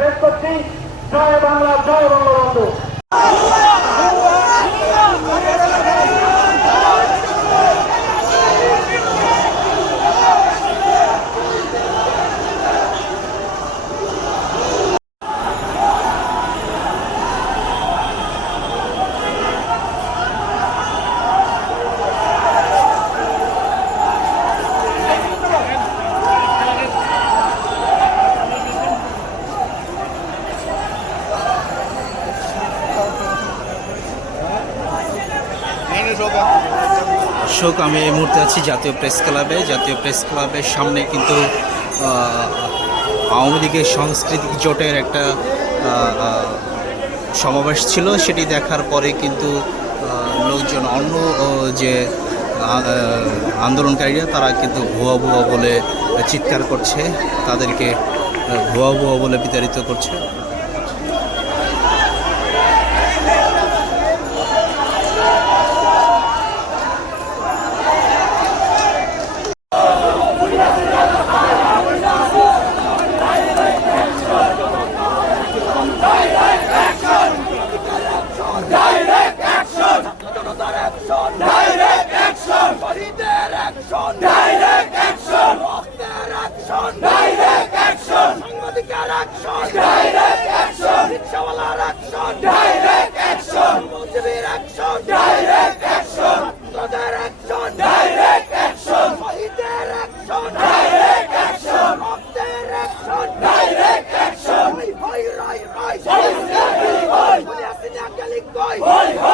শেষ করছি। জয় বাংলা জয় বঙ্গবন্ধু দর্শক, আমি এই মুহূর্তে আছি জাতীয় প্রেস ক্লাবে। জাতীয় প্রেস ক্লাবের সামনে কিন্তু আওয়ামী লীগের সাংস্কৃতিক জোটের একটা সমাবেশ ছিল। সেটি দেখার পরে কিন্তু লোকজন অন্য যে আন্দোলনকারীরা, তারা কিন্তু ভুয়া ভুয়া বলে চিৎকার করছে। তাদেরকে ভুয়া ভুয়া বলে বিতাড়িত করছে। অ্যাকশন ডাইরেক্ট অ্যাকশন রক্তের অ্যাকশন ডাইরেক্ট অ্যাকশন সাংবাদিকের অ্যাকশন ডাইরেক্ট অ্যাকশন রিকশাওয়ালার অ্যাকশন ডাইরেক্ট অ্যাকশন মৌজুবীর অ্যাকশন ডাইরেক্ট অ্যাকশন ছাত্রদের অ্যাকশন ডাইরেক্ট অ্যাকশন শহীদের অ্যাকশন ডাইরেক্ট অ্যাকশন রক্তের অ্যাকশন ডাইরেক্ট অ্যাকশন ভাই ভাই রাই রাই ভাই ভাই ভাই ভাই ভাই ভাই ভাই